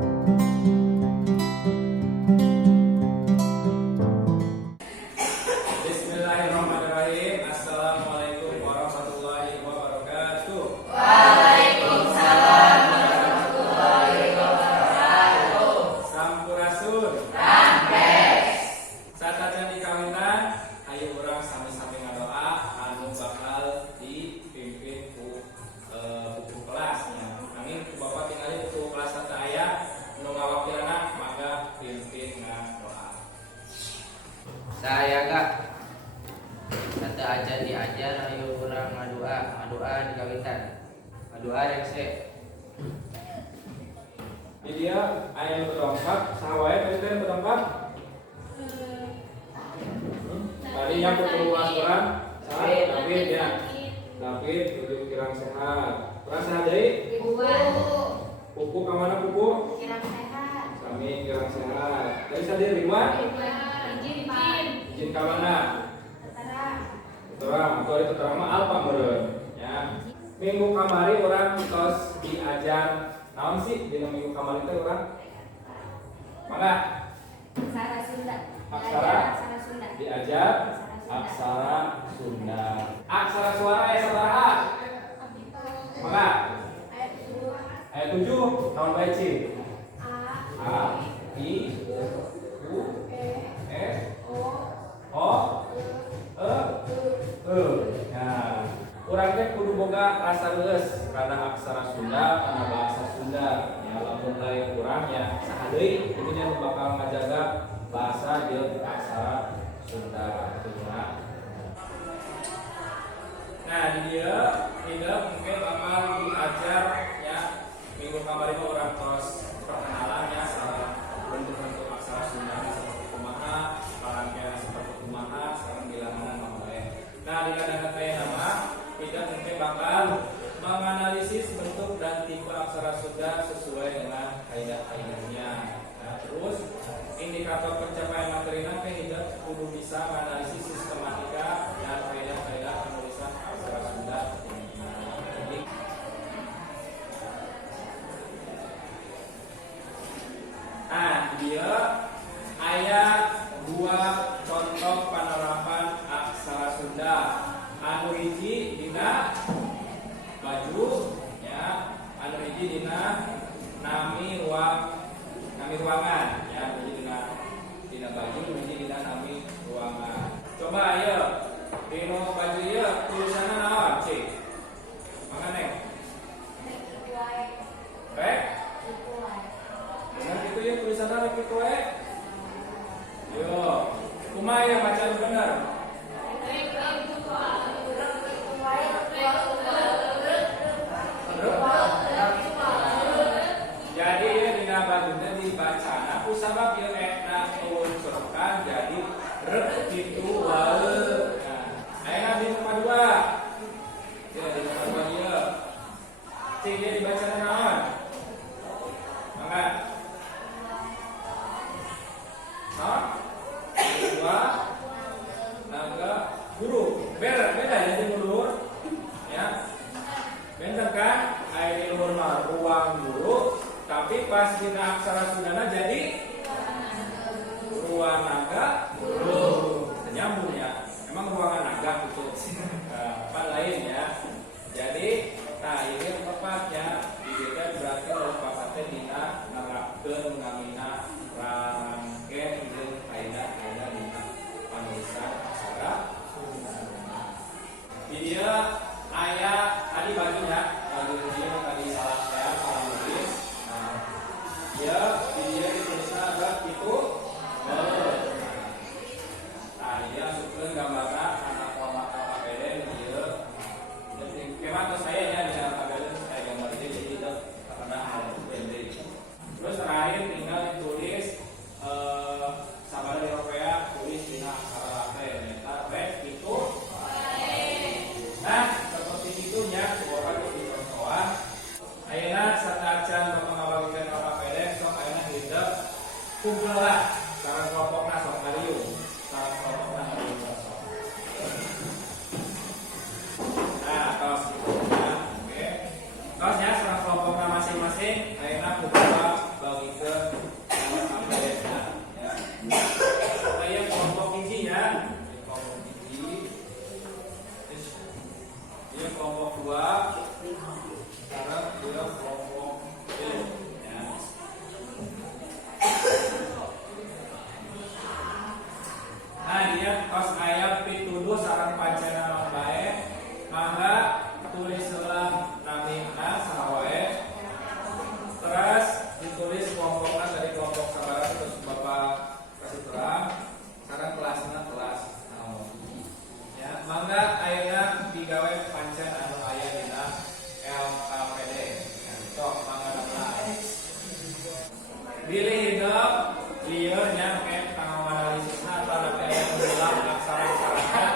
Bismillahirrahmanirrahim. Assalamualaikum warahmatullahi wabarakatuh. Waalaikumsalam warahmatullahi wabarakatuh. Sampurasun. Sampes. Satajan dikawinan, ayo urang sami-sami ngadoa anu bakal dipimpin ku buku kelasnya. Amin. Bapak tinggali buku kelas tata aya nu ngawakilana mangga pimpin ngadoa. Saya Kak kata aja diajar ayo urang ngadua di kawitan ngadua rekse Di dia aya berdompat, saha wae presiden berdompat? Tadi yang pukul asuran, David ya. David tujuh kirang sehat. Kurang sehat deui? Pupu ka mana pupu? Kirang sehat. Sami kirang sehat. Tadi sadeu Ridwan? Izin ka mana? Terang, itu terang mah alpa meureun ya. Minggu kamari urang tos diajar naon sih dina minggu kamari teh urang? Mana? Aksara Sunda. Aksara? Aksara Sunda. Diajar aksara Sunda. Aksara suara aya sabaraha? Mangga. Ayat 7 naon bae Ci? A, I, U, E, O, E. Nah, urang teh kudu boga rasa leus karena aksara Sunda, karena bahasa Sunda. Ya lamun lain urang ya saha deui kitu nya bakal ngajaga bahasa jeung aksara Sunda. Nah, di dia tidak mungkin bakal diajar ya minggu kamari mah urang tos perkenalan ya salah bentuk-bentuk aksara Sunda seperti kumaha, parangkean seperti kumaha, sareng bilangan mangga. Nah, di kadang nama tidak mungkin bakal menganalisis bentuk dan tipe aksara Sunda sesuai dengan kaidah-kaidahnya. Nah, terus indikator pencapaian materi nanti tidak kudu bisa menganalisis sistematika dan kaidah-kaidah penulisan aksara Sunda. Jadi, nah, dia ayat dua contoh penerapan aksara Sunda. Anu hiji dina baju ya, anu hiji dina nami ruangan ya, hiji dina baju, hiji dina nami ruangan. Coba ayo dino baju ieu tulisanna naon, Cik? Mangga Neng. Rek? Bener kitu ya tulisanna rek kitu we. Yo, kumaha ya bacaan bener? Jadi ya dina bajunya dibacana kusabab ieu eta unsurkan jadi rek kitu wae. Nah, ayeuna di nomor 2. Ya di nomor 2 ieu. Cing dia dibacana naon? Mangga. Naon? Dua naga guru. Beda ya di mundur. Ya. Bener kan? Aya di nomor mah ruang guru, tapi pas dina aksara Sundana jadi ruang naga guru. Nyambung ya. Emang ruangan naga gitu. Apa lain ya. Jadi, nah ini tepatnya dibeda berarti tepatnya dina nerapkeun ngamina rangkeun jeung kaidah-kaidah dina penulisan aksara Sunda. Dia ayat tadi bajunya dia tadi salah nulis. Nah, dia ditulisnya agak itu. Nah, dia masukkan gambarnya anak pola KPD dia. Jadi kemana saya ya di dalam KPD saya gambar ini jadi tidak karena hal pendek. Terus terakhir tinggal ditulis sabar di Eropa tulis di aksara latin. Rek itu. Nah, seperti itunya bukan di contohan. Ayeuna satajan bapak ngawalikeun Bapak pendek sok ayeuna hidup kumpullah sareng kelompokna sok ngariung. Sareng kelompokna ngariung sok. Nah, tos gitu ya. Oke. Tos ya sareng kelompokna masing-masing ayeuna kumpullah bagi pilih hidup lieu nya make kanggo analisis antara aya ulang aksara-aksarana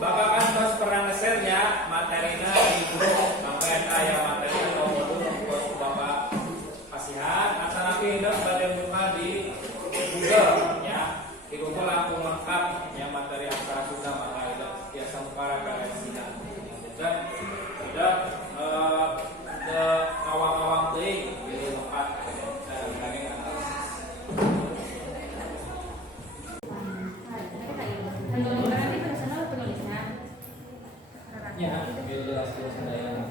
bakakan tos perang ngesernya materina di grup maka aya materi atau modul buat Bapak kasihan acara hidup bade buka di Google ya di Google langsung lengkap ya materi aksara Sunda maka itu biasa para karesina dan tidak ngawang-ngawang teuing pilih lengkap Berarti personal penulisan. ya biar jelas saya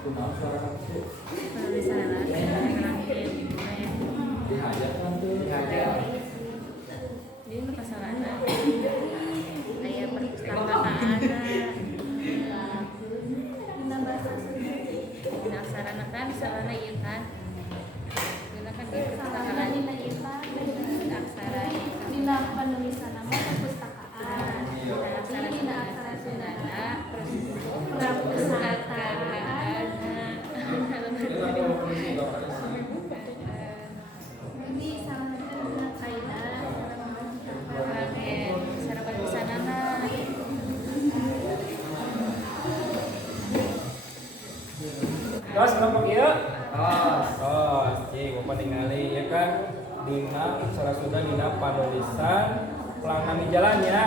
kumaha suara kamu Penulisan rangkaian dihajar kan tuh Dihajar. Ini mah kesalahan. Aya perpustakaan. Dina bahasa Sunda. Dina aksarana kan soalna ieu kan. Dina kan di perpustakaan dina ieu kan aksara. Dina penulisan nama perpustakaan. Dina aksara dina aksara Sunda perpustakaan. Ini salah satu kaidah rangkaian sarapan pesanana. Terus kelompok ieu Tos. cik Bapak ningali ya kan dina aksara Sunda dina panulisan pelanggan di jalannya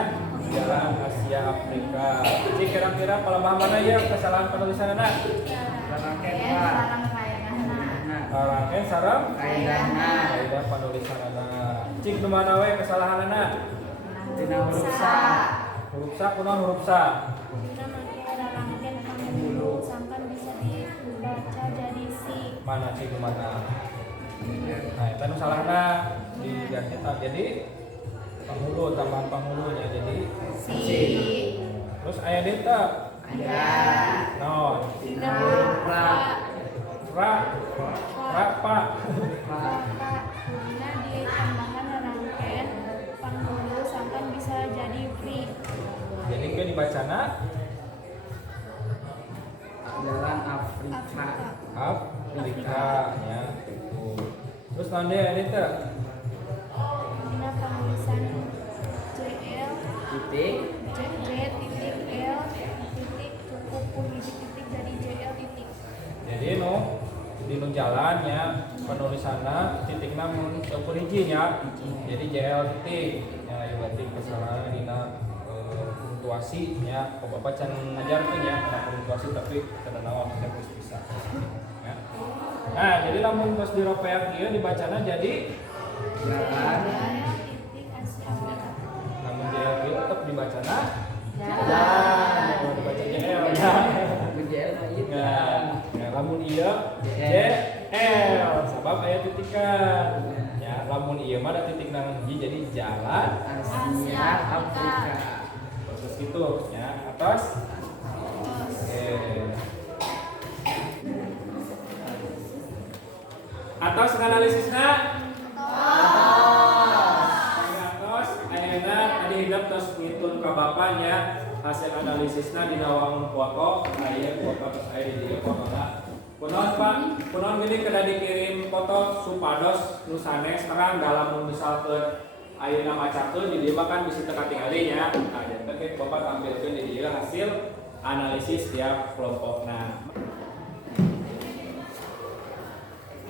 jalan Asia Afrika. Cik kira-kira pelemahan mana ya kesalahan penulisan anak? Rangkaian sareng Kaidahna. kaidah penulisan anak. Cik di mana we kesalahan anak? Dina huruf sa. Huruf sa kunaon huruf sa? Sampai bisa dibaca jadi si. Mana cik di mana? Nah, itu nu salahna diganti jadi panghulu tambahan panghulunya jadi Si. terus aya deta Aya. non Dina Ra. ra pa Dina di tambahan rangkaian penghulu sampai bisa jadi free. jadi ke dibacana Jalan Afrika. Afrika ya gitu. Terus nanti deta Dina penulisan JL Titik. J titik L titik cukup titik jadi JL titik. jadi di jalan ya penulisanna titikna mun ukur hiji ya jadi JL titik ya ieu berarti kesalahan dina punktuasi ya kok Bapak can ngajarkeun ya kana punktuasi tapi kada naon teh geus bisa ya nah jadi lamun geus diropeak ieu dibacana jadi Jalan. JL titik Asia Afrika. lamun JL ieu tetep dibacana Jalan. kalau dibaca JL ya Menjel mah ieu. ya lamun ieu JL sebab aya titikan ya lamun ieu mah ada titik nang hiji jadi jalan Asia Afrika. proses itu ya atas oke atas analisisna atas ayeuna tadi hidup terus ngitun ka bapaknya hasil analisisna dina wangun foto aya foto terus aya di dieu fotona kunaon Pak kunaon gini kada dikirim foto supados nu sanes terang dalam misalkeun ayeuna macakeun di dieu mah kan bisa teka tinggalinya nah jadi teh Bapak tampilkeun di dieu hasil analisis tiap kelompokna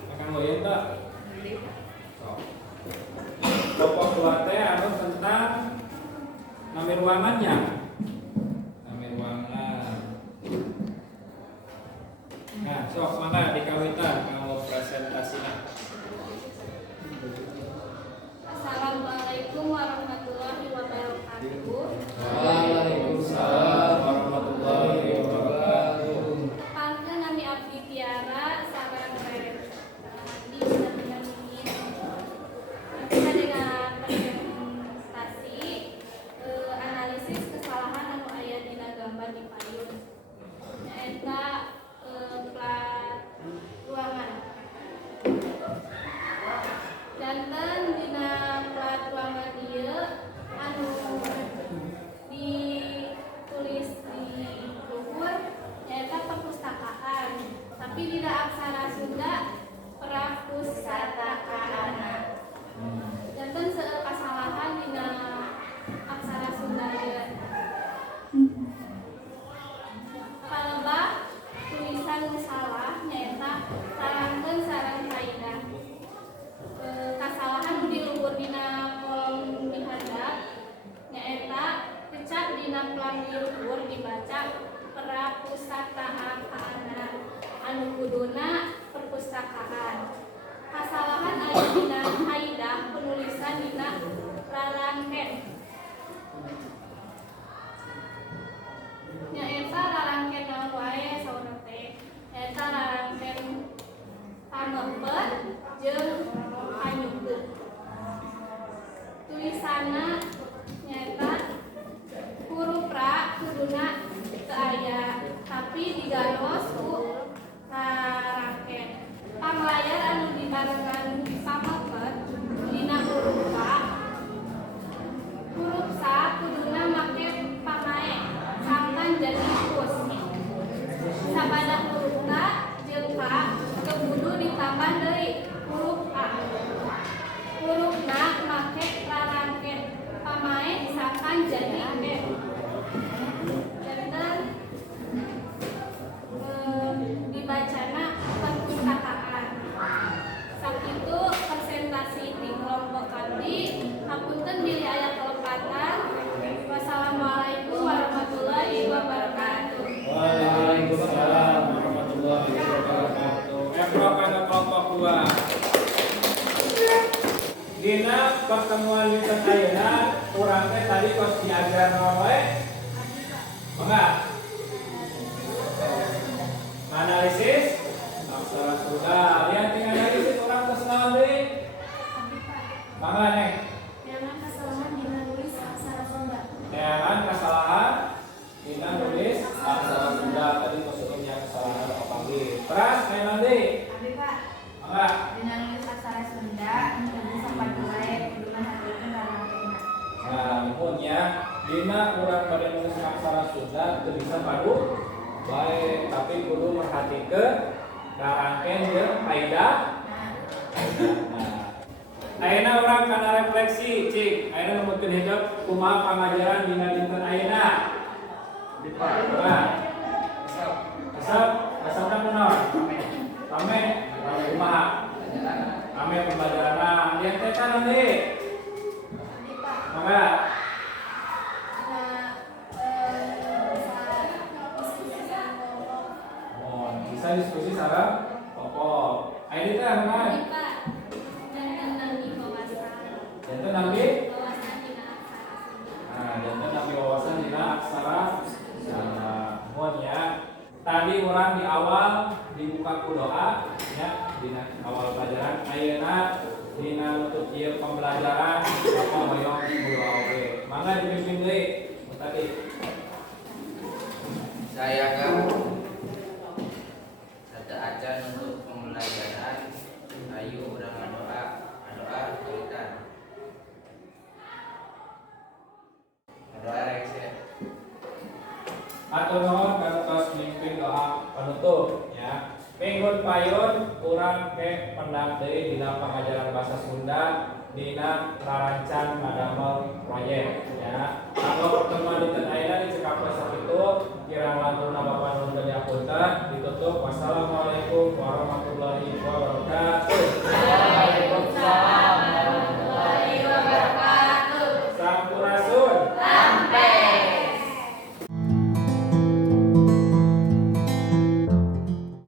akan ngoyeun teh kelompok dua teh anu tentang nami ruangannya nami ruangan nah sok mana dikawitan kalau presentasinya Assalamualaikum warahmatullahi wabarakatuh. Waalaikumsalam warahmatullahi wabarakatuh. Pangkeun nami abdi Tiara sabarang di dengan kita dengan presentasi analisis kesalahan anu aya dina gambar di payun. Nyaeta plat ruangan. dina aksara Sunda Prapustakaana. Janten seueur kasalahan dina aksara Sunda ieu. Kalebah tulisan nu salah nyaeta rarangkeun sareng kaidah. Kasalahan nu diluhur dina kolom di handap nyaeta kecap dina pelang di luhur dibaca Prapustakaana anu kuduna perpustakaan. Kasalahan aya dina kaidah penulisan dina rarangken. Nyaeta rarangken naon wae saurang teh. Nyaeta rarangken pameupeut jeung panyukeut. Tulisanna nyaeta huruf ra kuduna teu aya tapi digantos ku rarangken. Panglayar anu dibarengan pameupeut dina huruf ka. Huruf sa kuduna make pamae sangkan jadi kus. Sabada huruf ka jeung ka teu kudu ditambah deui huruf a. Huruf na make rarangken pamae sangkan jadi e. Janten dibacana perpustakaan. Sakitu presentasi di kelompok abdi hapunten bilih aya kelepatan. Wassalamualaikum warahmatullahi wabarakatuh. Waalaikumsalam warahmatullahi wabarakatuh. Kana kelompok 2. Dina pertemuan dinten ayeuna urang teh tadi kos diajar naon wae? Mangga. Analisis aksara Sunda. Lihat tinggal analisis urang tos naon deui? Mangga Neng. Jangan kesalahan dina nulis aksara Sunda. Jangan kesalahan dina nulis aksara Sunda. Tadi maksudnya kesalahan apa lagi? Terus ayo nanti. Abi Pak, Mangga. dina nulis aksara Sunda anu bisa padu wae kudu hadirkeun rarangkenna. Nah, punya dina urang pada nulis aksara Sunda teu bisa padu bae, tapi kudu merhatikeun rarangken jeung kaidah. Nah, ayeuna urang kana refleksi, cik. Ayeuna numutkeun hidep kumaha pangajaran dina dinten ayeuna. Nah, asapna kunaon? Rame kumaha? Rame pembelajaran. Yang teh nanti. Abi Pak, Mangga. Oh, bisa diskusi sareng kelompok. Ayeuna teh mana? Pak, janten nanggi wawasan. Janten nampi? Wawasan dina aksara Sunda. Nah, janten nampi wawasan dina aksara Sunda. Mohon ya. Tadi orang di awal dibuka ku doa ya dina awal pelajaran. Ayeuna dina nutup ieu pembelajaran apa hoyong doa oge. Mangga dipimpin deui tadi. Saya kan satu aja untuk pembelajaran. Ayo urang doa kawitan. Doa reaksi. Atau nuhun kana tos mimpin doa penutup ya. Minggu payun urang ke pendam deui dina pengajaran bahasa Sunda dina rarancan ngadamel proyek ya. Kalau pertemuan dinten ayeuna dicekap sakitu kirang lanturna Bapak nuhun diapunten ditutup. Wassalamualaikum